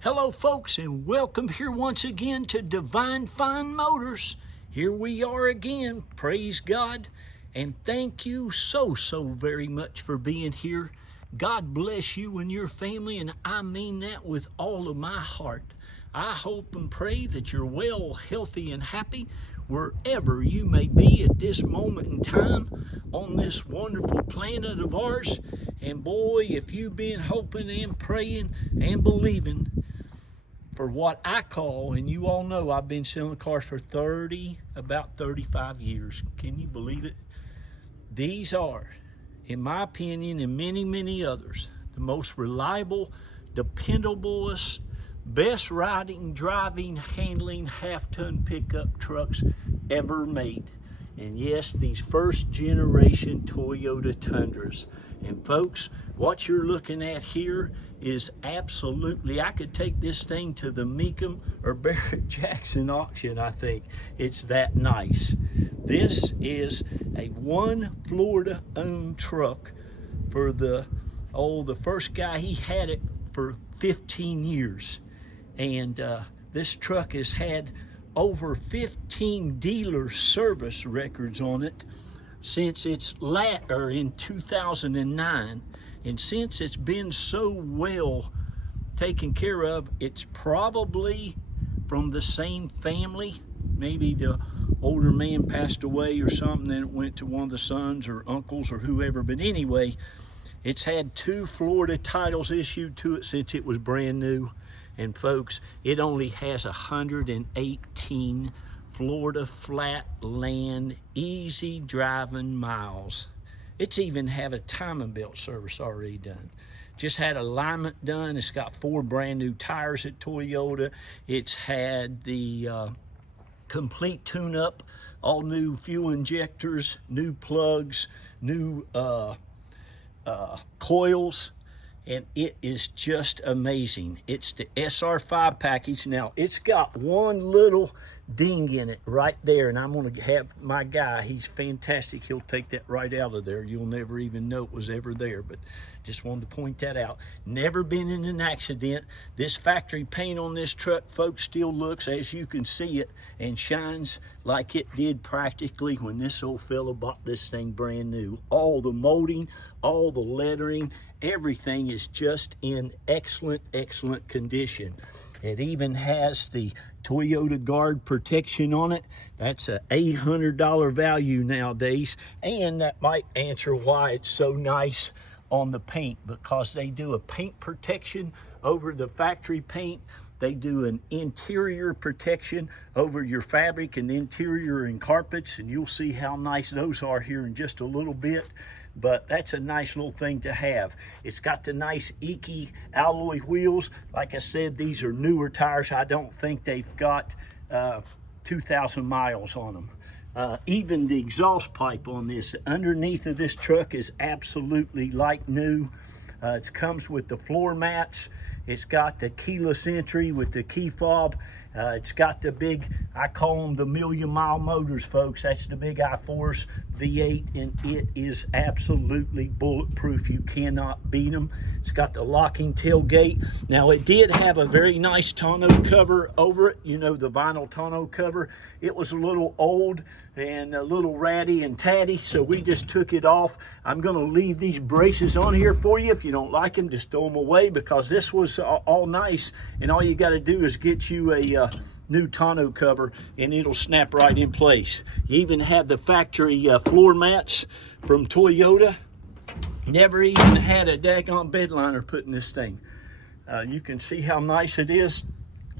Hello folks, and welcome here once again to Divine Fine Motors. Here we are again, praise God, and thank you so very much for being here. God bless you and your family, and I mean that with all of my heart. I hope and pray that you're well, healthy, and happy wherever you may be at this moment in time on this wonderful planet of ours. And boy, if you've been hoping and praying and believing for what I call, and you all know I've been selling cars for about 35 years. Can you believe it? These are, in my opinion, and many others, the most reliable, dependablest, best riding, driving, handling half-ton pickup trucks ever made. And yes, these first generation Toyota Tundras. And folks, what you're looking at here is absolutely, I could take this thing to the Mecum or Barrett Jackson auction, I think. It's that nice. This is a one Florida owned truck for the first guy. He had it for 15 years. And this truck has had over 15 dealer service records on it since its in 2009. And since it's been so well taken care of, it's probably from the same family. Maybe the older man passed away or something, then it went to one of the sons or uncles or whoever. But anyway, it's had 2 Florida titles issued to it since it was brand new. And folks, it only has 118 Florida flat land, easy driving miles. It's even have a timing belt service already done. Just had alignment done. It's got 4 brand new tires at Toyota. It's had the complete tune-up, all new fuel injectors, new plugs, new coils, and it is just amazing. It's the SR5 package. Now, it's got one little ding in it right there, and I'm gonna have my guy, he's fantastic, he'll take that right out of there. You'll never even know it was ever there, but just wanted to point that out. Never been in an accident. This factory paint on this truck, folks, still looks, as you can see it, and shines like it did practically when this old fella bought this thing brand new. All the molding, all the lettering, everything is just in excellent condition. It even has the Toyota Guard protection on it. That's a $800 value nowadays, and that might answer why it's so nice on the paint, because they do a paint protection over the factory paint. They do an interior protection over your fabric and interior and carpets, and you'll see how nice those are here in just a little bit. But that's a nice little thing to have. It's got the nice Iki alloy wheels. Like I said, these are newer tires. I don't think they've got 2,000 miles on them. Even the exhaust pipe on this, underneath of this truck, is absolutely like new. It comes with the floor mats. It's got the keyless entry with the key fob. It's got the big, I call them the million-mile motors, folks. That's the big I-Force V-8, and it is absolutely bulletproof. You cannot beat them. It's got the locking tailgate. Now, it did have a very nice tonneau cover over it. You know, the vinyl tonneau cover. It was a little old and a little ratty and tatty, so we just took it off. I'm going to leave these braces on here for you. If you don't like them, just throw them away, because this was all nice, and all you got to do is get you a new tonneau cover and it'll snap right in place. You even have the factory floor mats from Toyota. Never even had a daggone bed liner put in this thing. You can see how nice it is.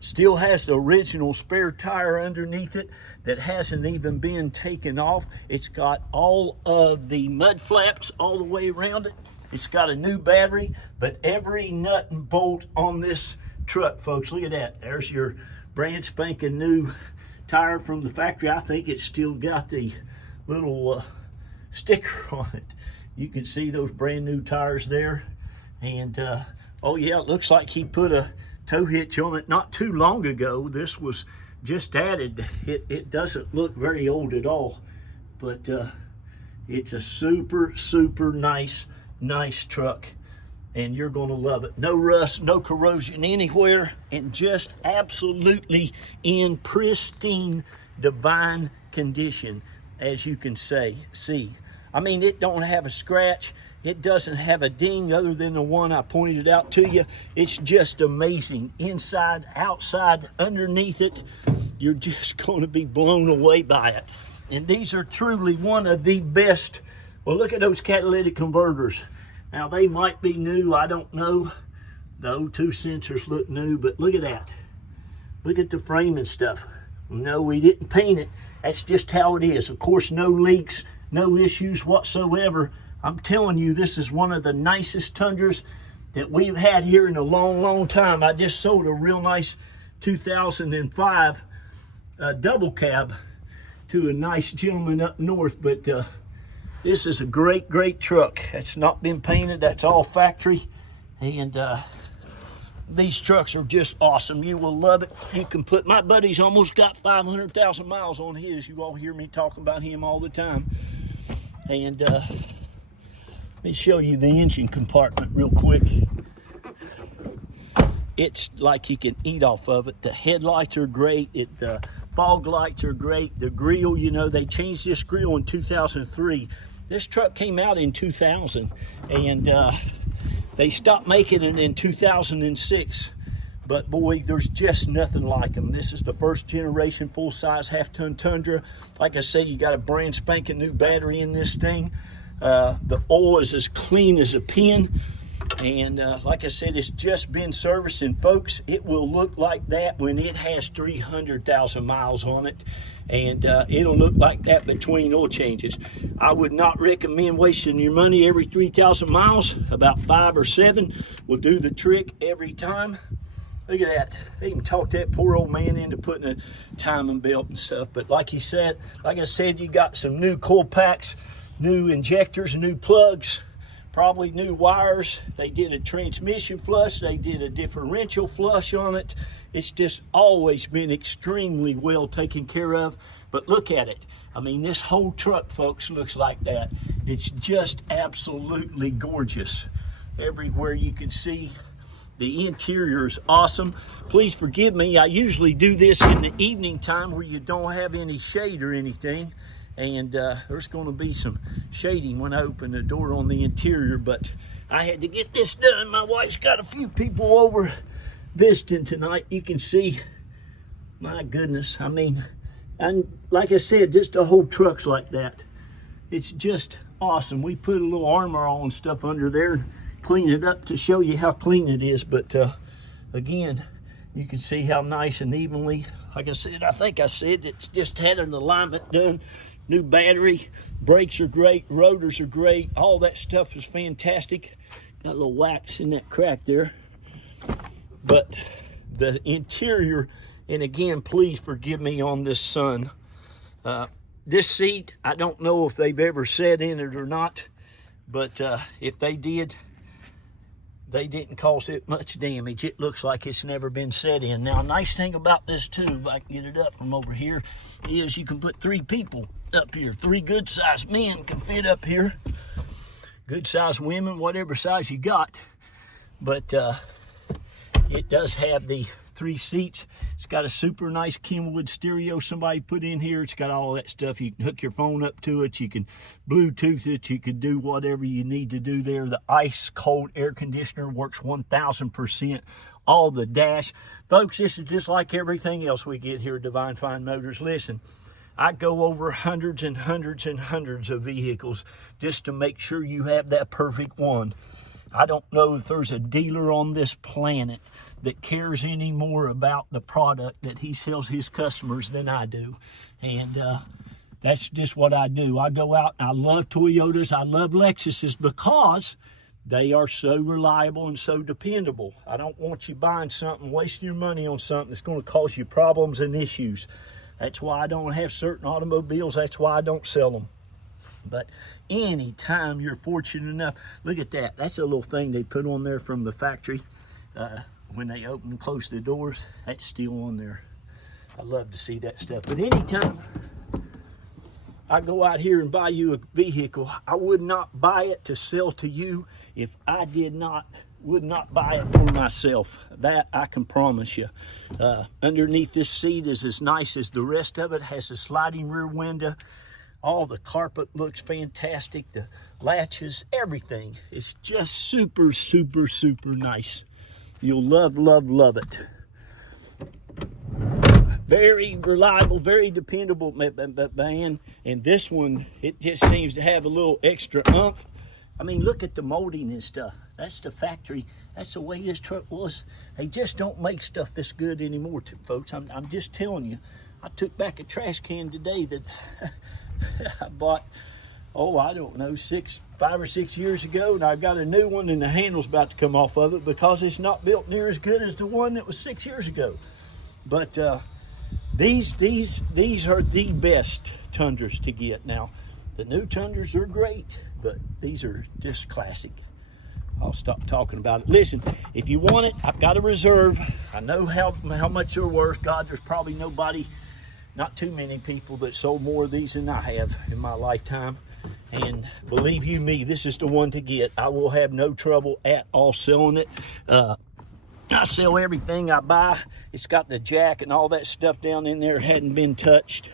Still has the original spare tire underneath it that hasn't even been taken off. It's got all of the mud flaps all the way around it. It's got a new battery, but every nut and bolt on this truck, folks, look at that. There's your brand spanking new tire from the factory. I think it's still got the little sticker on it. You can see those brand new tires there. And oh yeah, it looks like he put a tow hitch on it not too long ago. This was just added. It doesn't look very old at all, but it's a super nice truck. and you're gonna love it. No rust, no corrosion anywhere, and just absolutely in pristine, divine condition, as you can see. I mean, it don't have a scratch. It doesn't have a ding other than the one I pointed out to you. It's just amazing. Inside, outside, underneath it, you're just gonna be blown away by it. And these are truly one of the best. Well, look at those catalytic converters. Now, they might be new, I don't know. The O2 sensors look new, but look at that. Look at the frame and stuff. No, we didn't paint it. That's just how it is. Of course, no leaks, no issues whatsoever. I'm telling you, this is one of the nicest Tundras that we've had here in a long, long time. I just sold a real nice 2005 double cab to a nice gentleman up north, but this is a great, great truck. It's not been painted, that's all factory, and these trucks are just awesome. You will love it. You can put, my buddy's almost got 500,000 miles on his. You all hear me talking about him all the time. And let me show you the engine compartment real quick. It's like you can eat off of it. The headlights are great. The fog lights are great. The grille, you know, they changed this grille in 2003. This truck came out in 2000, and they stopped making it in 2006. But boy, there's just nothing like them. This is the first generation full-size half-ton Tundra. Like I say, you got a brand spanking new battery in this thing. The oil is as clean as a pin. And like I said, it's just been serviced, and folks, it will look like that when it has 300,000 miles on it, and it'll look like that between oil changes. I would not recommend wasting your money every 3,000 miles. About 5 or 7 will do the trick every time. Look at that. They even talked that poor old man into putting a timing belt and stuff. But like I said, you got some new coil packs, new injectors, new plugs, probably new wires. They did a transmission flush. They did a differential flush on it. It's just always been extremely well taken care of. But look at it. I mean, this whole truck, folks, looks like that. It's just absolutely gorgeous. Everywhere you can see. The interior is awesome. Please forgive me. I usually do this in the evening time where you don't have any shade or anything. And there's going to be some shading when I open the door on the interior, but I had to get this done. My wife's got a few people over visiting tonight. You can see, my goodness, I mean, and like I said, just the whole truck's like that. It's just awesome. We put a little armor on stuff under there and clean it up to show you how clean it is, but again, you can see how nice and evenly, like I said, I think I said it's just had an alignment done. New battery, brakes are great, rotors are great, all that stuff is fantastic. Got a little wax in that crack there. But the interior, and again, please forgive me on this sun. This seat, I don't know if they've ever sat in it or not, but if they did, they didn't cause it much damage. It looks like it's never been set in. Now, a nice thing about this too, if I can get it up from over here, is you can put 3 people up here. 3 good-sized men can fit up here. Good-sized women, whatever size you got. But it does have the 3 seats. It's got a super nice Kenwood stereo somebody put in here. It's got all that stuff. You can hook your phone up to it. You can Bluetooth it. You can do whatever you need to do there. The ice cold air conditioner works 1000%. All the dash. Folks, this is just like everything else we get here at Divine Fine Motors. Listen, I go over hundreds and hundreds and hundreds of vehicles just to make sure you have that perfect one. I don't know if there's a dealer on this planet that cares any more about the product that he sells his customers than I do. And that's just what I do. I go out and I love Toyotas, I love Lexuses because they are so reliable and so dependable. I don't want you buying something, wasting your money on something that's going to cause you problems and issues. That's why I don't have certain automobiles. That's why I don't sell them. But anytime you're fortunate enough, look at that. That's a little thing they put on there from the factory when they open and close the doors. That's still on there. I love to see that stuff. But anytime I go out here and buy you a vehicle, I would not buy it to sell to you if I would not buy it for myself. That I can promise you. Underneath this seat is as nice as the rest of it. Has a sliding rear window. All the carpet looks fantastic. The latches, everything. It's just super, super, super nice. You'll love, love, love it. Very reliable, very dependable van. And this one, it just seems to have a little extra oomph. I mean, look at the molding and stuff. That's the factory. That's the way this truck was. They just don't make stuff this good anymore, folks. I'm just telling you. I took back a trash can today that I bought, oh, I don't know, 5 or 6 years ago, and I got a new one, and the handle's about to come off of it because it's not built near as good as the one that was 6 years ago. But these are the best Tundras to get. Now, the new Tundras are great, but these are just classic. I'll stop talking about it. Listen, if you want it, I've got a reserve. I know how much they're worth. God, there's probably not too many people that sold more of these than I have in my lifetime. And believe you me, this is the one to get. I will have no trouble at all selling it. I sell everything I buy. It's got the jack and all that stuff down in there. It hadn't been touched.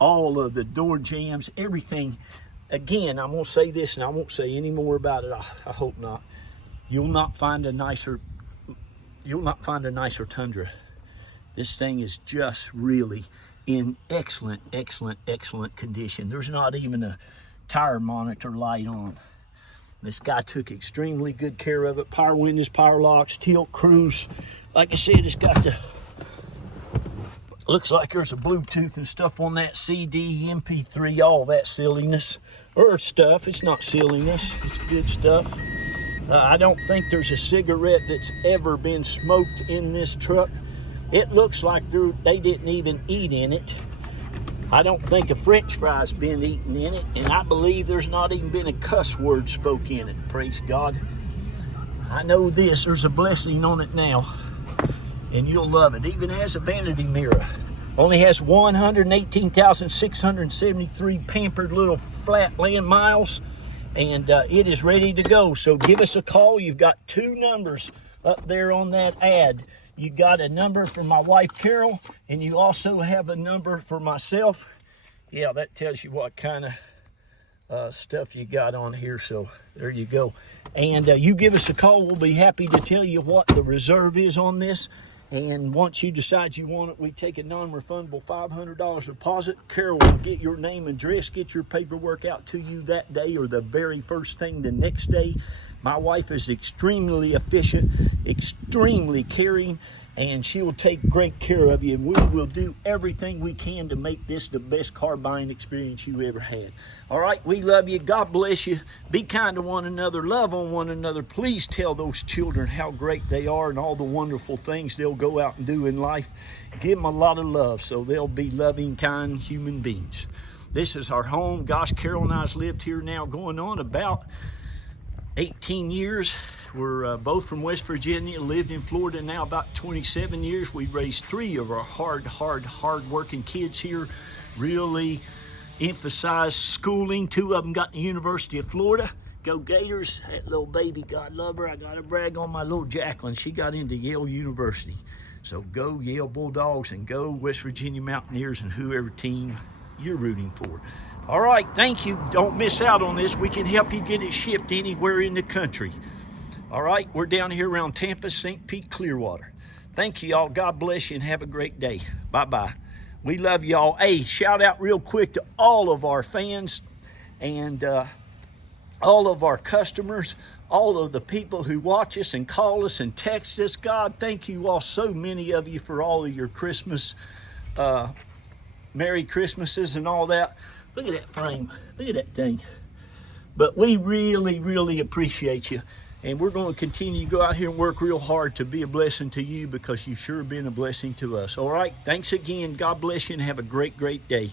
All of the door jambs, everything. Again, I'm gonna say this, and I won't say any more about it. I hope not. You'll not find a nicer Tundra. This thing is just really in excellent, excellent, excellent condition. There's not even a tire monitor light on. This guy took extremely good care of it. Power windows, power locks, tilt, cruise. Like I said, it's got the, looks like there's a Bluetooth and stuff on that, CD, MP3, all that silliness. Or stuff, it's not silliness, it's good stuff. I don't think there's a cigarette that's ever been smoked in this truck. It looks like they didn't even eat in it. I don't think a French fry's been eaten in it, and I believe there's not even been a cuss word spoke in it. Praise God. I know this, there's a blessing on it now, and you'll love it. It even has a vanity mirror. Only has 118,673 pampered little flat land miles, and it is ready to go. So give us a call. You've got 2 numbers up there on that ad. You got a number for my wife, Carol, and you also have a number for myself. Yeah, that tells you what kind of stuff you got on here, so there you go. And you give us a call. We'll be happy to tell you what the reserve is on this. And once you decide you want it, we take a non-refundable $500 deposit. Carol will get your name and address, get your paperwork out to you that day or the very first thing the next day. My wife is extremely efficient, extremely caring, and she will take great care of you. And we will do everything we can to make this the best car buying experience you ever had. All right, we love you. God bless you. Be kind to one another. Love on one another. Please tell those children how great they are and all the wonderful things they'll go out and do in life. Give them a lot of love so they'll be loving, kind human beings. This is our home. Gosh, Carol and I's lived here now going on about 18 years. We're both from West Virginia, lived in Florida now about 27 years. We raised 3 of our hard-working kids here. Really emphasized schooling. 2 of them got the University of Florida. Go Gators. That little baby, God love her. I got to brag on my little Jacqueline. She got into Yale University. So go Yale Bulldogs and go West Virginia Mountaineers and whoever team you're rooting for. All right, thank you. Don't miss out on this. We can help you get it shipped anywhere in the country. All right, we're down here around Tampa, St. Pete, Clearwater. Thank you all. God bless you and have a great day. Bye-bye. We love y'all. Hey, shout out real quick to all of our fans and all of our customers, all of the people who watch us and call us and text us. God, thank you all, so many of you, for all of your Christmas, Merry Christmases and all that. Look at that frame. Look at that thing. But we really, really appreciate you. And we're going to continue to go out here and work real hard to be a blessing to you because you've sure been a blessing to us. All right? Thanks again. God bless you and have a great, great day.